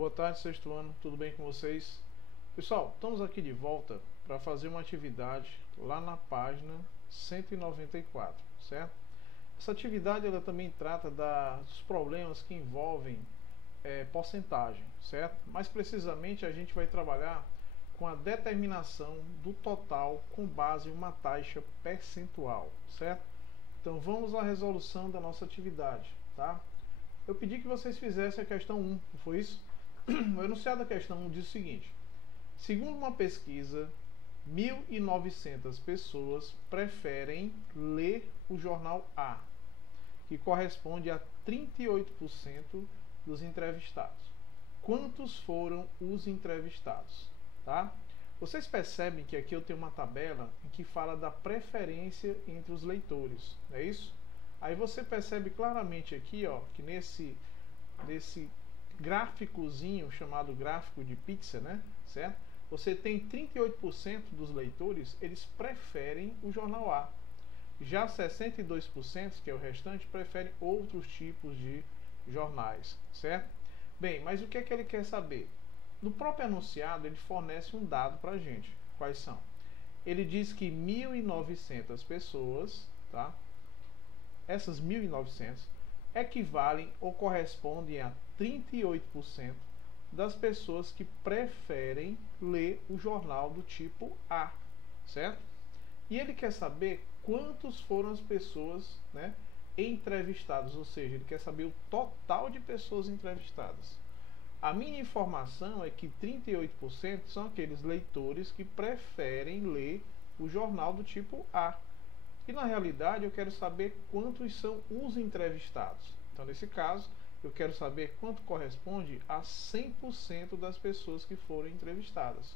Boa tarde, sexto ano, tudo bem com vocês? Pessoal, estamos aqui de volta para fazer uma atividade lá na página 194, certo? Essa atividade ela também trata dos problemas que envolvem porcentagem, certo? Mais precisamente a gente vai trabalhar com a determinação do total com base em uma taxa percentual, certo? Então vamos à resolução da nossa atividade, tá? Eu pedi que vocês fizessem a questão 1, não foi isso? O enunciado da questão 1 diz o seguinte: segundo uma pesquisa, 1.900 pessoas preferem ler o jornal A, que corresponde a 38% dos entrevistados. Quantos foram os entrevistados? Tá? Vocês percebem que aqui eu tenho uma tabela em que fala da preferência entre os leitores, não é isso? Aí você percebe claramente aqui, ó, que nesse gráficozinho chamado gráfico de pizza, né, certo? Você tem 38% dos leitores, eles preferem o jornal A. Já 62%, que é o restante, preferem outros tipos de jornais, certo? Bem, mas o que é que ele quer saber? No próprio enunciado, ele fornece um dado para a gente. Quais são? Ele diz que 1.900 pessoas, tá? Essas 1.900 equivalem ou correspondem a 38% das pessoas que preferem ler o jornal do tipo A, certo? E ele quer saber quantos foram as pessoas, né, entrevistadas, ou seja, ele quer saber o total de pessoas entrevistadas. A minha informação é que 38% são aqueles leitores que preferem ler o jornal do tipo A. E na realidade eu quero saber quantos são os entrevistados. Então, nesse caso, eu quero saber quanto corresponde a 100% das pessoas que foram entrevistadas.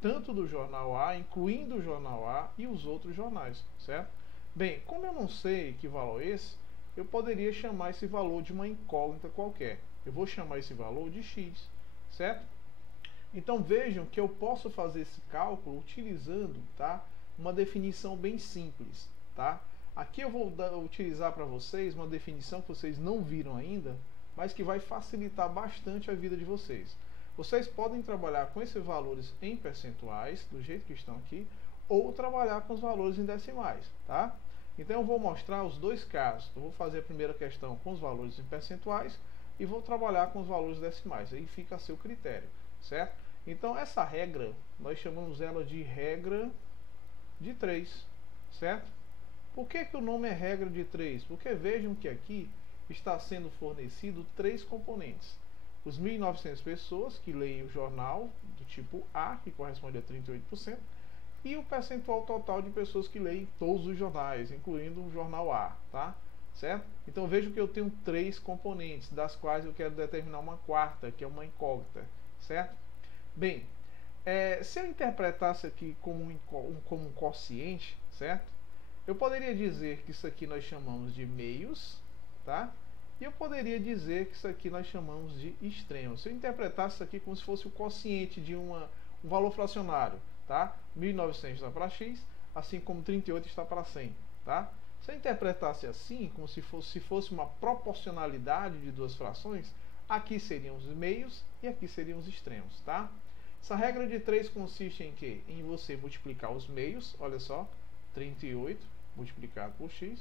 Tanto do jornal A, incluindo o jornal A e os outros jornais, certo? Bem, como eu não sei que valor é esse, eu poderia chamar esse valor de uma incógnita qualquer. Eu vou chamar esse valor de x, certo? Então vejam que eu posso fazer esse cálculo utilizando, tá, uma definição bem simples, tá? Aqui eu vou utilizar para vocês uma definição que vocês não viram ainda, mas que vai facilitar bastante a vida de vocês. Vocês podem trabalhar com esses valores em percentuais, do jeito que estão aqui, ou trabalhar com os valores em decimais, tá? Então eu vou mostrar os dois casos. Eu vou fazer a primeira questão com os valores em percentuais e vou trabalhar com os valores decimais. Aí fica a seu critério, certo? Então essa regra, nós chamamos ela de regra de 3, certo? Por que o nome é regra de 3? Porque vejam que aqui está sendo fornecido 3 componentes. Os 1.900 pessoas que leem o jornal do tipo A, que corresponde a 38%, e o percentual total de pessoas que leem todos os jornais, incluindo o jornal A, tá? Certo? Então vejam que eu tenho 3 componentes, das quais eu quero determinar uma quarta, que é uma incógnita, certo? Bem, se eu interpretasse aqui como um quociente, certo? Eu poderia dizer que isso aqui nós chamamos de meios, tá? E eu poderia dizer que isso aqui nós chamamos de extremos. Se eu interpretasse isso aqui como se fosse o quociente de um valor fracionário, tá? 1.900 está para x, assim como 38 está para 100, tá? Se eu interpretasse assim, como se fosse uma proporcionalidade de duas frações, aqui seriam os meios e aqui seriam os extremos, tá? Essa regra de 3 consiste em quê? Em você multiplicar os meios, olha só, 38 multiplicado por x,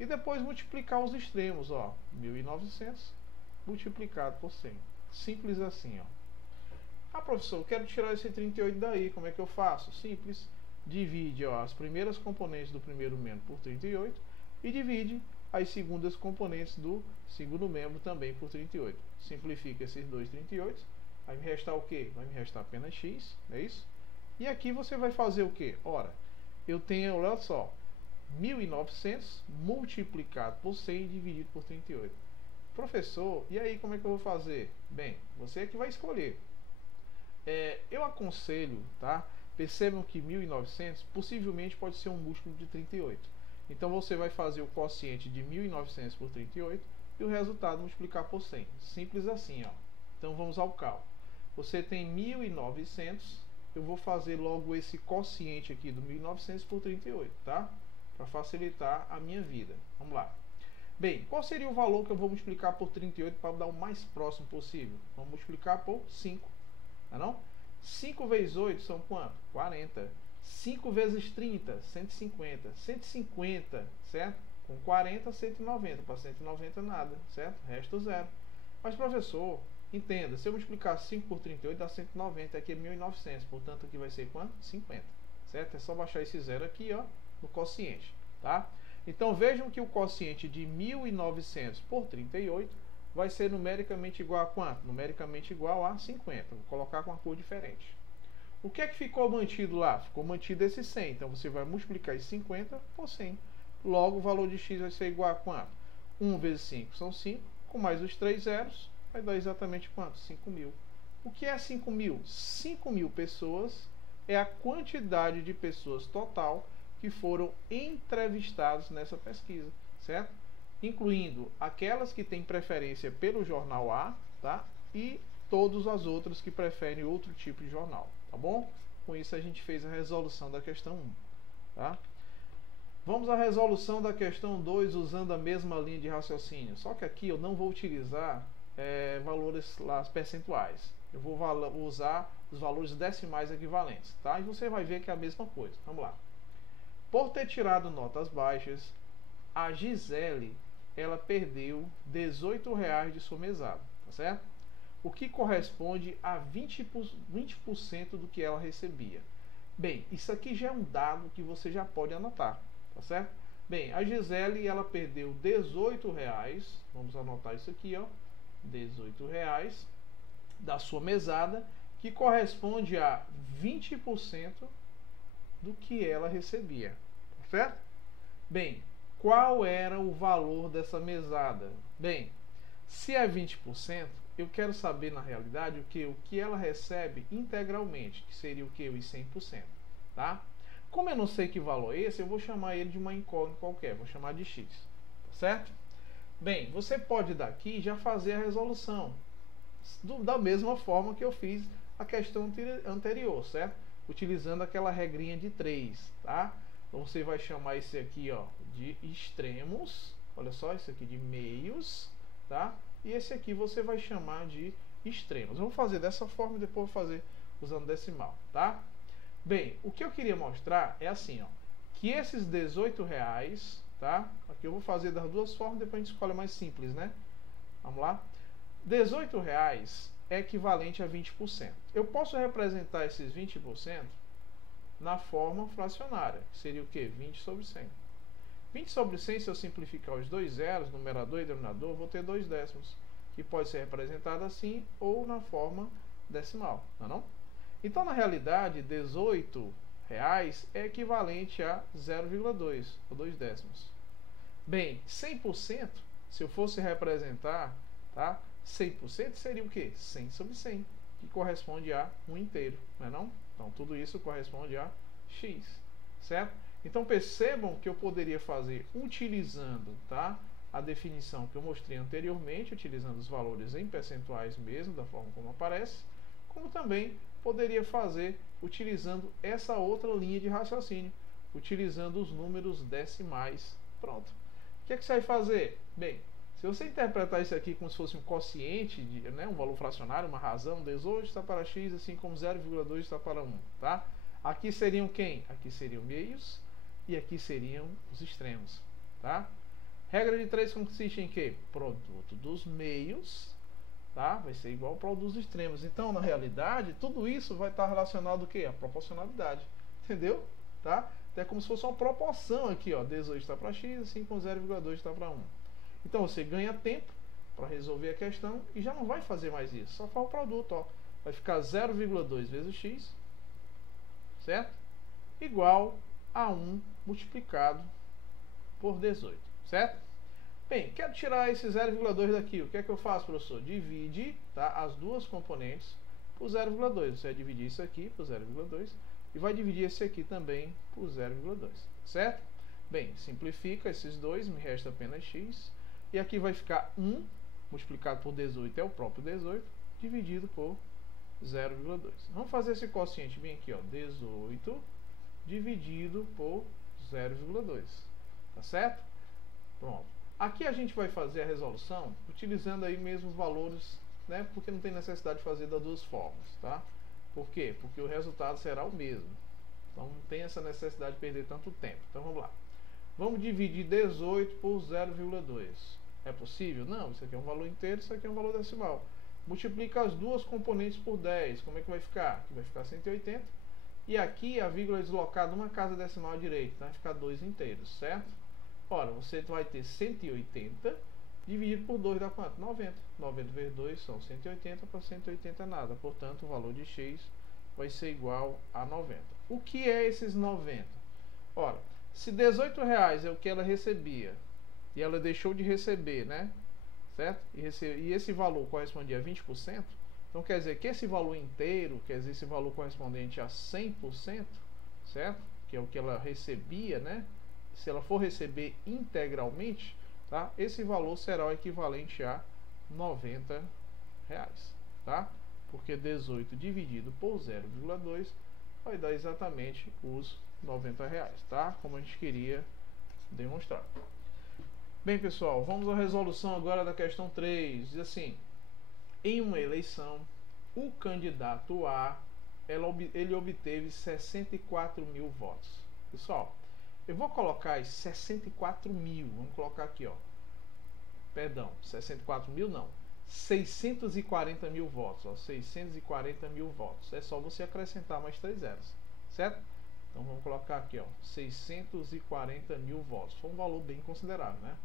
e depois multiplicar os extremos, ó, 1.900 multiplicado por 100. Simples assim, ó. Ah, professor, eu quero tirar esse 38 daí, como é que eu faço? Simples, divide, ó, as primeiras componentes do primeiro membro por 38 e divide as segundas componentes do segundo membro também por 38. Simplifica esses dois 38, vai me restar o quê? Vai me restar apenas x, não é isso? E aqui você vai fazer o quê? Ora, eu tenho, olha só, 1.900 multiplicado por 100 e dividido por 38. Professor, e aí como é que eu vou fazer? Bem, você é que vai escolher. Eu aconselho, tá? Percebam que 1.900 possivelmente pode ser um múltiplo de 38. Então você vai fazer o quociente de 1.900 por 38 e o resultado multiplicar por 100. Simples assim, ó. Então vamos ao cálculo. Você tem 1.900, eu vou fazer logo esse quociente aqui do 1.900 por 38, tá? Para facilitar a minha vida. Vamos lá. Bem, qual seria o valor que eu vou multiplicar por 38 para dar o mais próximo possível? Vamos multiplicar por 5, não é não? 5 vezes 8 são quanto? 40. 5 vezes 30, 150. 150, certo? Com 40, 190. Para 190 nada, certo? Resto zero. Mas, professor, entenda, se eu multiplicar 5 por 38 dá 190, aqui é 1900, portanto aqui vai ser quanto? 50, certo? É só baixar esse zero aqui, ó, no quociente, tá? Então vejam que o quociente de 1900 por 38 vai ser numericamente igual a quanto? Numericamente igual a 50. Vou colocar com uma cor diferente. O que é que ficou mantido lá? Ficou mantido esse 100. Então você vai multiplicar esse 50 por 100. Logo o valor de x vai ser igual a quanto? 1 vezes 5 são 5, com mais os 3 zeros, vai dar exatamente quanto? 5.000. O que é 5.000? 5.000 pessoas é a quantidade de pessoas total que foram entrevistados nessa pesquisa, certo? Incluindo aquelas que têm preferência pelo jornal A, tá? E todas as outras que preferem outro tipo de jornal, tá bom? Com isso a gente fez a resolução da questão 1, tá? Vamos à resolução da questão 2 usando a mesma linha de raciocínio, só que aqui eu não vou utilizar valores lá percentuais, eu vou usar os valores decimais equivalentes, tá? E você vai ver que é a mesma coisa. Vamos lá. Por ter tirado notas baixas, a Gisele, ela perdeu R$18 de sua mesada, tá certo? O que corresponde a 20% do que ela recebia. Bem, isso aqui já é um dado que você já pode anotar, tá certo? Bem, a Gisele, ela perdeu R$18, vamos anotar isso aqui, ó, R$18 da sua mesada, que corresponde a 20% do que ela recebia, certo? Bem, qual era o valor dessa mesada? Bem, se é 20%, eu quero saber na realidade o que ela recebe integralmente, que seria o que? Os 100%, tá? Como eu não sei que valor é esse, eu vou chamar ele de uma incógnita qualquer, vou chamar de x, tá certo? Bem, você pode daqui já fazer a resolução da mesma forma que eu fiz a questão anterior, certo? Utilizando aquela regrinha de 3, tá? Então você vai chamar esse aqui, ó, de extremos, olha só, esse aqui de meios, tá? E esse aqui você vai chamar de extremos. Vamos fazer dessa forma e depois vou fazer usando decimal, tá? Bem, o que eu queria mostrar é assim, ó, que esses R$18, tá? Aqui eu vou fazer das duas formas, depois a gente escolhe a mais simples, né? Vamos lá? R$18 é equivalente a 20%. Eu posso representar esses 20% na forma fracionária, que seria o quê? 20 sobre 100. 20 sobre 100, se eu simplificar os dois zeros, numerador e denominador, vou ter 2 décimos, que pode ser representado assim ou na forma decimal, não é não? Então, na realidade, R$18 é equivalente a 0,2, ou 2 décimos. Bem, 100%, se eu fosse representar, tá? 100% seria o quê? 100 sobre 100, que corresponde a 1 inteiro, não é não? Então, tudo isso corresponde a x, certo? Então, percebam que eu poderia fazer utilizando, tá, a definição que eu mostrei anteriormente, utilizando os valores em percentuais mesmo, da forma como aparece, como também poderia fazer utilizando essa outra linha de raciocínio, utilizando os números decimais. Pronto. O que é que você vai fazer? Bem, se você interpretar isso aqui como se fosse um quociente, né, um valor fracionário, uma razão, 18 está para x, assim como 0,2 está para 1, tá? Aqui seriam quem? Aqui seriam meios e aqui seriam os extremos, tá? Regra de 3 consiste em quê? Produto dos meios, tá? Vai ser igual ao produto dos extremos. Então, na realidade, tudo isso vai estar relacionado ao quê? A proporcionalidade, entendeu? Tá? Então, é como se fosse uma proporção aqui, ó, 18 está para x, assim como 0,2 está para 1. Então você ganha tempo para resolver a questão e já não vai fazer mais isso. Só faz o produto, ó. Vai ficar 0,2 vezes x, certo? Igual a 1 multiplicado por 18, certo? Bem, quero tirar esse 0,2 daqui. O que é que eu faço, professor? Divide, tá, as duas componentes por 0,2. Você vai dividir isso aqui por 0,2 e vai dividir esse aqui também por 0,2, certo? Bem, simplifica esses dois, me resta apenas x. E aqui vai ficar 1 multiplicado por 18, é o próprio 18, dividido por 0,2. Vamos fazer esse quociente bem aqui, ó, 18 dividido por 0,2. Tá certo? Pronto. Aqui a gente vai fazer a resolução utilizando aí mesmo os valores, né? Porque não tem necessidade de fazer das duas formas, tá? Por quê? Porque o resultado será o mesmo. Então não tem essa necessidade de perder tanto tempo. Então vamos lá. Vamos dividir 18 por 0,2. É possível? Não, isso aqui é um valor inteiro, isso aqui é um valor decimal. Multiplica as duas componentes por 10. Como é que vai ficar? Aqui vai ficar 180. E aqui a vírgula é deslocada uma casa decimal à direita. Então vai ficar 2 inteiros, certo? Ora, você vai ter 180 dividido por 2 dá quanto? 90. 90 vezes 2 são 180, para 180 nada. Portanto, o valor de x vai ser igual a 90. O que é esses 90? Ora, se R$18 é o que ela recebia e ela deixou de receber, né? Certo? E esse valor corresponde a 20%, então quer dizer que esse valor inteiro, quer dizer esse valor correspondente a 100%, certo? Que é o que ela recebia, né? Se ela for receber integralmente, tá? Esse valor será o equivalente a R$90, tá? Porque 18 dividido por 0,2 vai dar exatamente os R$90, tá? Como a gente queria demonstrar. Bem, pessoal, vamos à resolução agora da questão 3. Diz assim: em uma eleição, o candidato A, ele obteve 64 mil votos. Pessoal, eu vou colocar 64 mil, vamos colocar aqui, ó. Perdão, 64 mil não. 640 mil votos, ó, 640 mil votos. É só você acrescentar mais 3 zeros, certo? Então vamos colocar aqui, ó, 640 mil votos. Foi um valor bem considerável, né?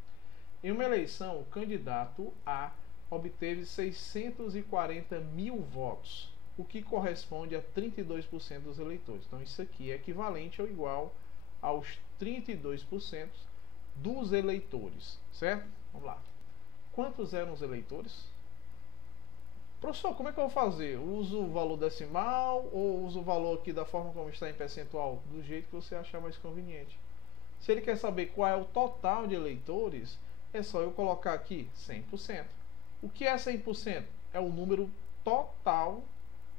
Em uma eleição, o candidato A obteve 640 mil votos, o que corresponde a 32% dos eleitores. Então isso aqui é equivalente ou igual aos 32% dos eleitores, certo? Vamos lá. Quantos eram os eleitores? Professor, como é que eu vou fazer? Uso o valor decimal ou uso o valor aqui da forma como está em percentual? Do jeito que você achar mais conveniente. Se ele quer saber qual é o total de eleitores, é só eu colocar aqui 100%. O que é 100%? É o número total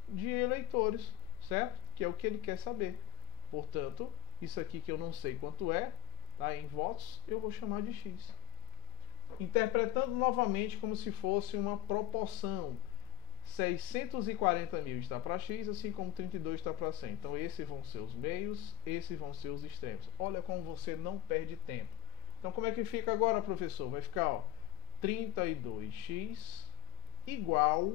de eleitores, certo? Que é o que ele quer saber. Portanto, isso aqui que eu não sei quanto é, tá, em votos, eu vou chamar de x. Interpretando novamente como se fosse uma proporção. 640 mil está para x, assim como 32 está para 100. Então esses vão ser os meios, esses vão ser os extremos. Olha como você não perde tempo. Então como é que fica agora, professor? Vai ficar, ó, 32x igual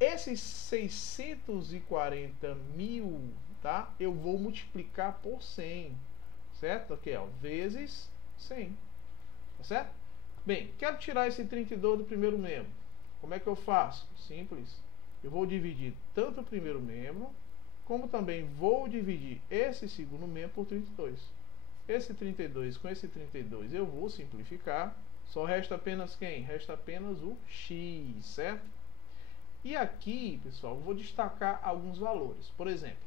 esses 640 mil, tá? Eu vou multiplicar por 100, certo? Aqui, ó, vezes 100, tá certo? Bem, quero tirar esse 32 do primeiro membro. Como é que eu faço? Simples. Eu vou dividir tanto o primeiro membro, como também vou dividir esse segundo membro por 32. Esse 32 com esse 32 eu vou simplificar. Só resta apenas quem? Resta apenas o x, certo? E aqui, pessoal, eu vou destacar alguns valores. Por exemplo,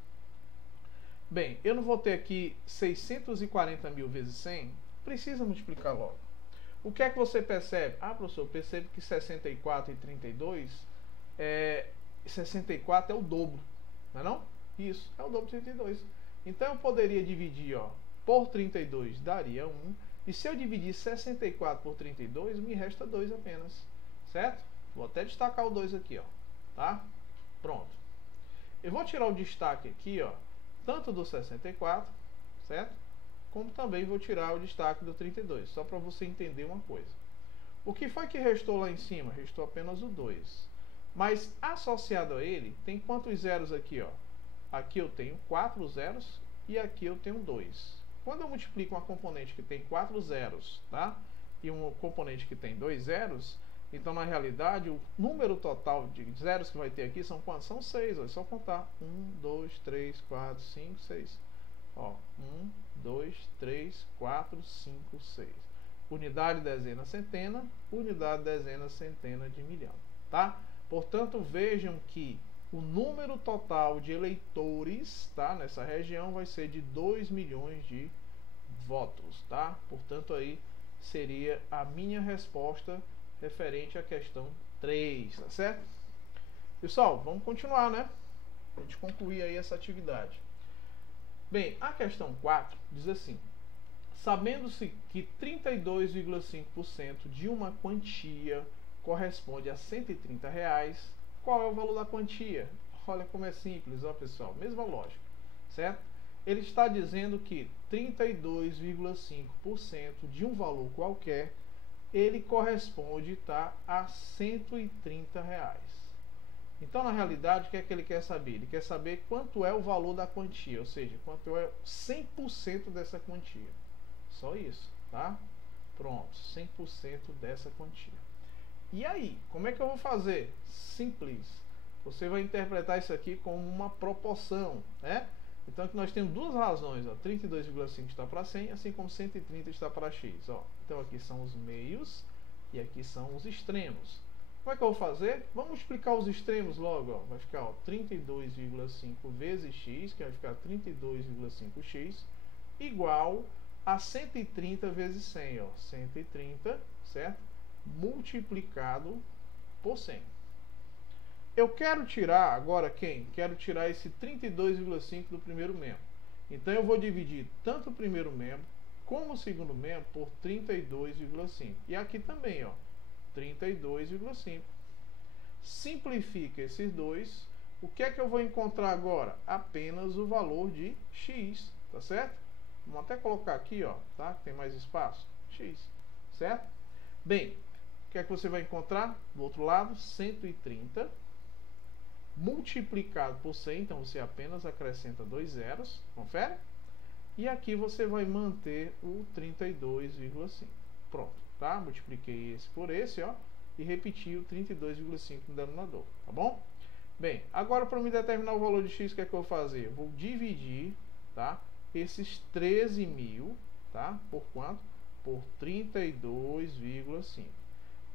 bem, eu não vou ter aqui 640 mil vezes 100. Precisa multiplicar logo. O que é que você percebe? Ah, professor, eu percebo que 64 e 32, 64 é o dobro, não é não? Isso, é o dobro de 32. Então eu poderia dividir, ó, por 32 daria 1. E se eu dividir 64 por 32, me resta 2 apenas, certo? Vou até destacar o 2 aqui, ó, tá? Pronto. Eu vou tirar o destaque aqui, ó, tanto do 64, certo? Como também vou tirar o destaque do 32, só para você entender uma coisa. O que foi que restou lá em cima? Restou apenas o 2. Mas associado a ele, tem quantos zeros aqui, ó? Aqui eu tenho 4 zeros e aqui eu tenho 2. Quando eu multiplico uma componente que tem 4 zeros, tá? E um componente que tem 2 zeros, então na realidade o número total de zeros que vai ter aqui são quantos? São 6, ó, é só contar. 1, 2, 3, 4, 5, 6. Ó, 1, 2, 3, 4, 5, 6. Unidade, dezena, centena. Unidade, dezena, centena de milhão, tá? Portanto, vejam que o número total de eleitores, tá, nessa região vai ser de 2 milhões de votos, tá? Portanto, aí seria a minha resposta referente à questão 3, tá certo? Pessoal, vamos continuar, né? A gente concluir aí essa atividade. Bem, a questão 4 diz assim: Sabendo-se que 32,5% de uma quantia corresponde a R$130, qual é o valor da quantia? Olha como é simples, ó pessoal, mesma lógica, certo? Ele está dizendo que 32,5% de um valor qualquer, ele corresponde, tá, a R$130. Então, na realidade, o que é que ele quer saber? Ele quer saber quanto é o valor da quantia, ou seja, quanto é 100% dessa quantia. Só isso, tá? Pronto, 100% dessa quantia. E aí, como é que eu vou fazer? Simples. Você vai interpretar isso aqui como uma proporção, né? Então aqui nós temos duas razões, ó, 32,5 está para 100, assim como 130 está para x. Ó. Então aqui são os meios e aqui são os extremos. Como é que eu vou fazer? Vamos multiplicar os extremos logo. Ó. Vai ficar 32,5 vezes x, que vai ficar 32,5x, igual a 130 vezes 100. Ó. 130, certo? Multiplicado por 100. Eu quero tirar agora quem? Quero tirar esse 32,5 do primeiro membro. Então eu vou dividir tanto o primeiro membro como o segundo membro por 32,5. E aqui também, ó, 32,5. Simplifica esses dois. O que é que eu vou encontrar agora? Apenas o valor de x, tá certo? Vamos até colocar aqui, ó, tá? Tem mais espaço. X, certo? Bem, o que é que você vai encontrar? Do outro lado, 130 multiplicado por 100, então você apenas acrescenta 2 zeros, confere? E aqui você vai manter o 32,5. Pronto, tá? Multipliquei esse por esse, ó, e repeti o 32,5 no denominador, tá bom? Bem, agora para me determinar o valor de x, o que é que eu vou fazer? Eu vou dividir, tá? Esses 13.000, tá? Por quanto? Por 32,5.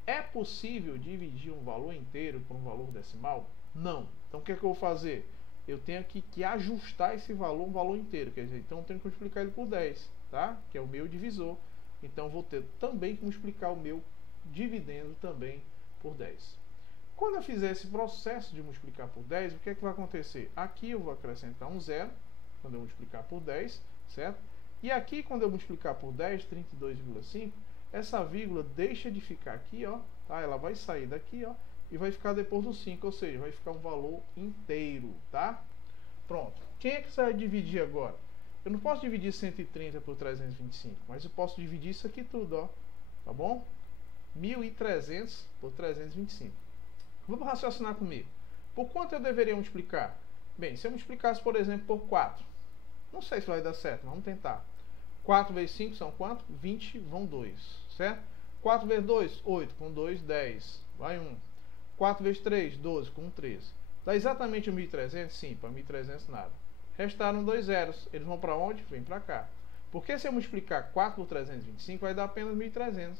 É possível dividir um valor inteiro por um valor decimal? Não. Então o que é que eu vou fazer? Eu tenho aqui que ajustar esse valor, um valor inteiro. Quer dizer, então eu tenho que multiplicar ele por 10, tá? Que é o meu divisor. Então eu vou ter também que multiplicar o meu dividendo também por 10. Quando eu fizer esse processo de multiplicar por 10, o que é que vai acontecer? Aqui eu vou acrescentar um zero, quando eu multiplicar por 10, certo? E aqui, quando eu multiplicar por 10, 32,5, essa vírgula deixa de ficar aqui, ó, tá? Ela vai sair daqui, ó, e vai ficar depois do 5, ou seja, vai ficar um valor inteiro, tá? Pronto. Quem é que você vai dividir agora? Eu não posso dividir 130 por 325, mas eu posso dividir isso aqui tudo, ó, tá bom? 1.300 por 325. Vamos raciocinar comigo. Por quanto eu deveria multiplicar? Bem, se eu multiplicasse, por exemplo, por 4, não sei se vai dar certo, mas vamos tentar. 4 vezes 5 são quanto? 20, vão 2, certo? 4 vezes 2, 8, com 2, 10, vai 1. 4 vezes 3, 12, com 13. Dá exatamente 1.300? Sim, para 1.300 nada. Restaram 2 zeros. Eles vão para onde? Vem para cá. Porque se eu multiplicar 4 por 325, vai dar apenas 1.300.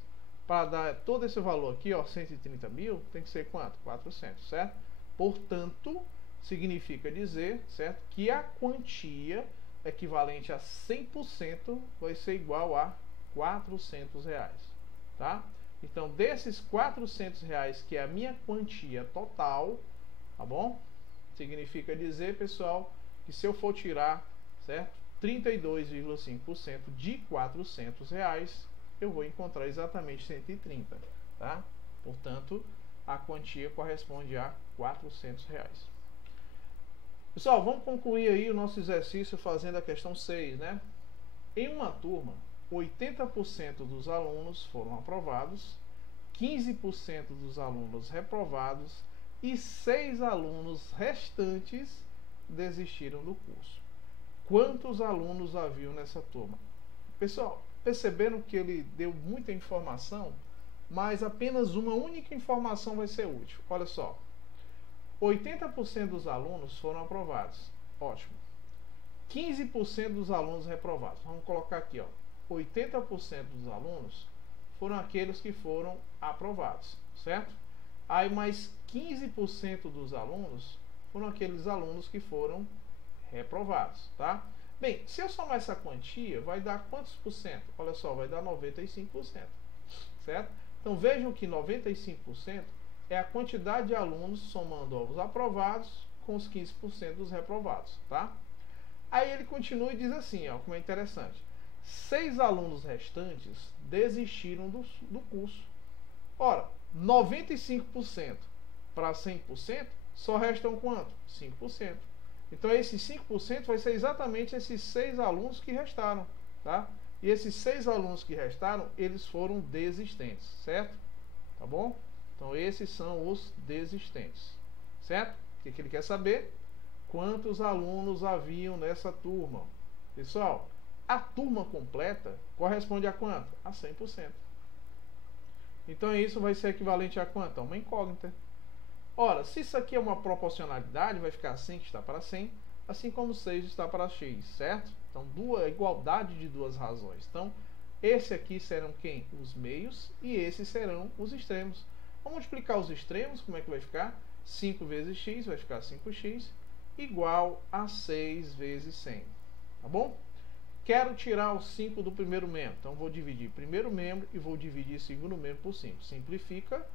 Para dar todo esse valor aqui, ó, 130.000, tem que ser quanto? 400, certo? Portanto, significa dizer, certo, que a quantia equivalente a 100% vai ser igual a R$400, tá? Então, desses R$400, que é a minha quantia total, tá bom? Significa dizer, pessoal, que se eu for tirar, certo, 32,5% de R$400, eu vou encontrar exatamente 130, tá? Portanto, a quantia corresponde a R$400. Pessoal, vamos concluir aí o nosso exercício fazendo a questão 6, né? Em uma turma, 80% dos alunos foram aprovados, 15% dos alunos reprovados e 6 alunos restantes desistiram do curso. Quantos alunos haviam nessa turma? Pessoal, perceberam que ele deu muita informação, mas apenas uma única informação vai ser útil. Olha só, 80% dos alunos foram aprovados. Ótimo. 15% dos alunos reprovados. Vamos colocar aqui, ó. 80% dos alunos foram aqueles que foram aprovados, certo? Aí mais 15% dos alunos foram aqueles alunos que foram reprovados, tá? Bem, se eu somar essa quantia, vai dar quantos por cento? Olha só, vai dar 95%, certo? Então vejam que 95% é a quantidade de alunos somando os aprovados com os 15% dos reprovados, tá? Aí ele continua e diz assim, ó, como é interessante. 6 alunos restantes desistiram do curso. Ora, 95% para 100%, só restam quanto? 5%. Então, esses 5% vai ser exatamente esses 6 alunos que restaram, tá? E esses 6 alunos que restaram, eles foram desistentes, certo? Tá bom? Então, esses são os desistentes, certo? O que ele quer saber? Quantos alunos haviam nessa turma? Pessoal, a turma completa corresponde a quanto? A 100%. Então, isso vai ser equivalente a quanto? A uma incógnita. Ora, se isso aqui é uma proporcionalidade, vai ficar 5 está para 100, assim como 6 está para x, certo? Então, igualdade de duas razões. Então, esse aqui serão quem? Os meios, e esses serão os extremos. Vamos multiplicar os extremos, como é que vai ficar? 5 vezes x vai ficar 5x, igual a 6 vezes 100. Tá bom? Quero tirar o 5 do primeiro membro, então vou dividir primeiro membro e vou dividir segundo membro por 5. Simplifica,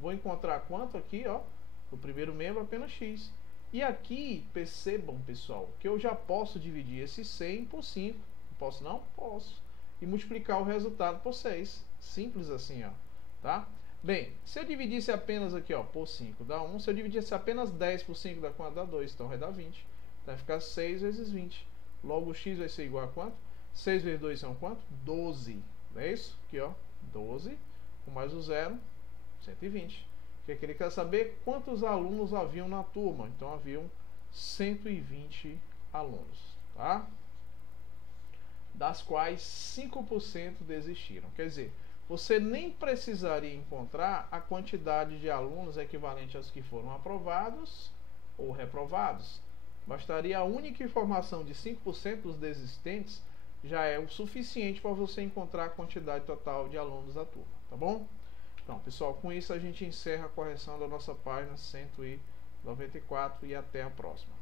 vou encontrar quanto aqui, ó? O primeiro membro apenas x. E aqui, percebam, pessoal, que eu já posso dividir esse 100 por 5. Posso não? Posso. E multiplicar o resultado por 6. Simples assim, ó. Tá? Bem, se eu dividisse apenas aqui, ó, por 5 dá 1. Se eu dividisse apenas 10 por 5 dá quanto? Dá 2. Então vai dar 20. Então vai ficar 6 vezes 20. Logo, o x vai ser igual a quanto? 6 vezes 2 são quanto? 12. Não é isso? Aqui, ó. 12. Com mais o 0, 120. O que ele quer saber? Quantos alunos haviam na turma? Então, haviam 120 alunos, tá? Das quais 5% desistiram. Quer dizer, você nem precisaria encontrar a quantidade de alunos equivalente aos que foram aprovados ou reprovados. Bastaria a única informação de 5% dos desistentes já é o suficiente para você encontrar a quantidade total de alunos da turma, tá bom? Então, pessoal, com isso a gente encerra a correção da nossa página 194 e até a próxima.